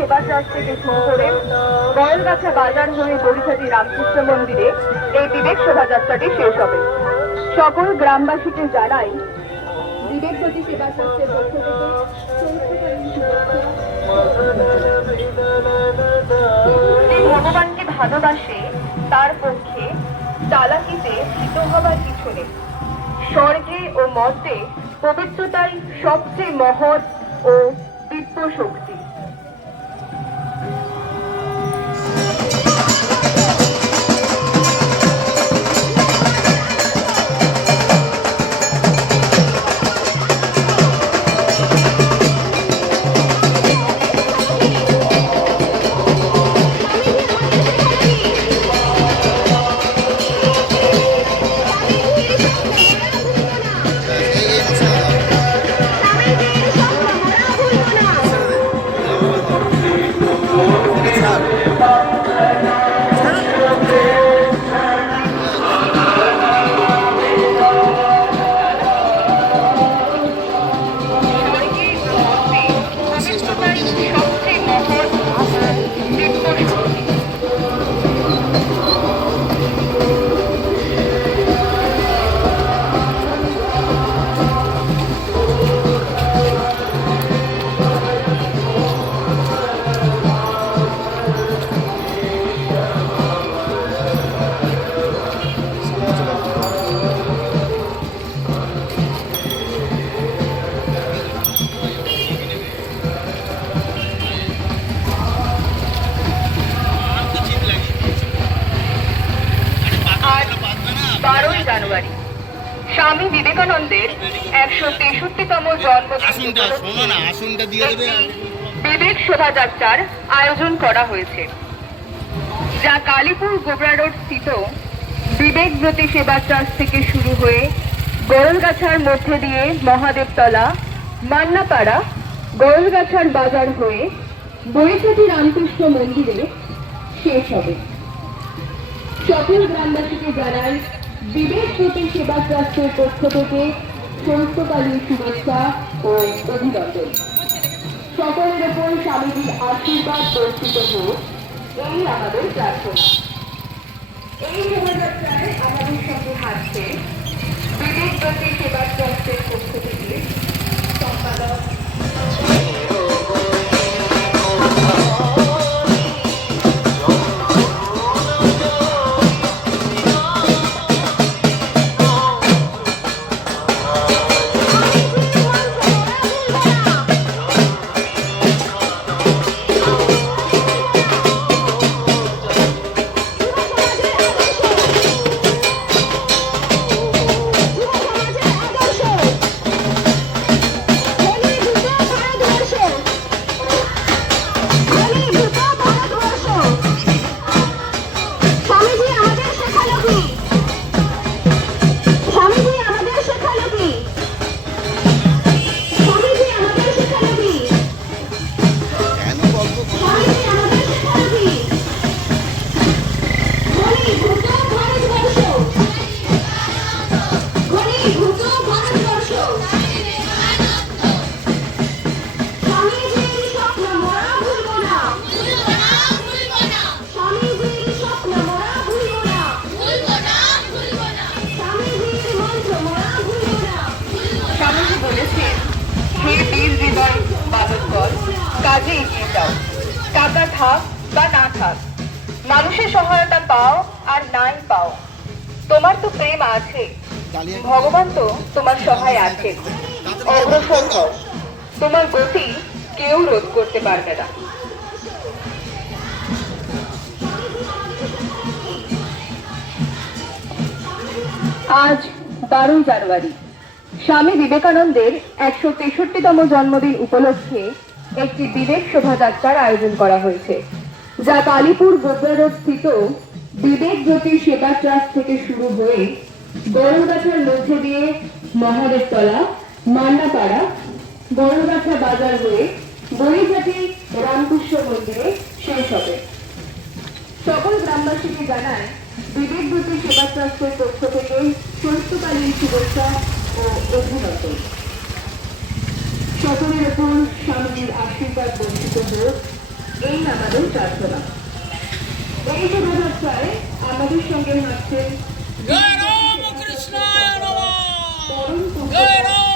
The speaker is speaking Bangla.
সেবা ট্রাস্ট থেকে শুরু করে গয়েলগাছা বাজার হয়ে বরিশালী রামকৃষ্ণ মন্দিরে এই বিবেক শোভাযাত্রাটি শেষ হবে। সকল গ্রামবাসীকে জানাই, বিবেক প্রতি সেবা পক্ষ থেকে ভগবানকে ভালোবাসে, তার পক্ষে চালাকিতে ভীত হবার কিছু নেই। স্বর্গে ও মর্তে পবিত্রতাই সবচেয়ে মহৎ ও দিব্য শক্তি। স্বামী বিবেকানন্দের একশো তেষট্টিতম জন্মদিন বিবেক শোভাযাত্রার আয়োজন করা হয়েছে যা কালীপুর গোবরা রোড স্থিত বিবেক জ্যোতি সেবা ট্রাস্ট থেকে শুরু হয়ে মধ্যে দিয়ে মহাদেবতলা মান্নাপাড়া গরলগাছার বাজার হয়ে বৈশাখী রামকৃষ্ণ মন্দিরে শেষ হবে। সকল গ্রামবাসীকে জানাই বিবেক জ্যোতি সেবা ট্রাস্টের পক্ষ থেকে সমস্তকালীন শুভেচ্ছা ও অভিনন্দন। সকলের ওপর স্বামীজির আশীর্বাদ বর্ষিত হোক। এই আমাদের প্রার্থনা। এই শোভাযাত্রায় আমাদের সঙ্গে হাঁটছে বিবেক জ্যোতি সেবা ট্রাস্টের পক্ষ থেকে সম্পাদক থাক বা না থাক মানুষের সহায়তা পাও আর নাই পাও। তোমার তো প্রেম আছে। ভগবান তো তোমার সহায় আছে। অগ্রসর হও। তোমার গতি কেউ রোধ করতে পারবে না। আজ বারোই জানুয়ারি। স্বামী বিবেকানন্দের একশো তেষট্টিতম জন্মদিন উপলক্ষে একটি বিবেক শোভাযাত্রার আয়োজন করা হয়েছে, যা কালীপুর গোবরা রোড স্থিত বিবেক জ্যোতি সেবা ট্রাস্ট থেকে শুরু হয়ে গরুগাছার মধ্যে দিয়ে মহাদেবতলা, মান্নাপাড়া, গরুগাছা বাজার হয়ে বড়িঘাটি, রামকৃষ্ণ মন্দিরে শেষ হবে। সকল গ্রামবাসীকে জানায়, বিবেক জ্যোতি সেবা ট্রাস্টের পক্ষ থেকে চৈত্যকালীন শুভেচ্ছা ও অভিনন্দন। সকলের উপর স্বামীজির আশীর্বাদ বঞ্চিত হোক। এই আমাদের প্রার্থনা। এই শোভাযাত্রায় আমাদের সঙ্গে হাঁটছেন পরম